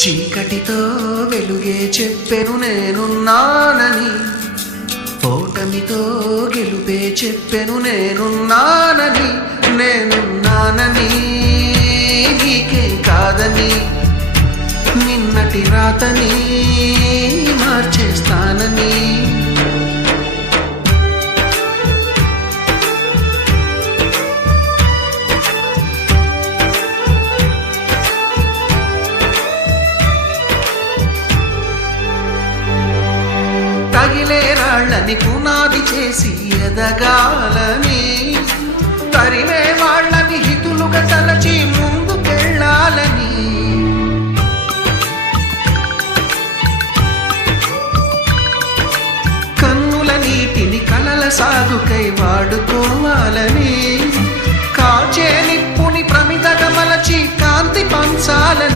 చీకటితో వెలుగే చెప్పెను నేనున్నానని, ఓటమితో గెలుపే చెప్పెను నేనున్నానని. నేనున్నానని నీకేం కాదని, నిన్నటి రాతని మార్చేస్తానని. తగిలే రాళ్ళని పునాది చేసి ఎదగాలని, తరిమే వాళ్ళని హితులుగా తలచి ముందుకెళ్ళాలని. కన్నుల నీటిని కలల సాగుకై వాడుకోవాలని, కాచే నిప్పుని ప్రమిదగా మలచి కాంతి పంచాలని.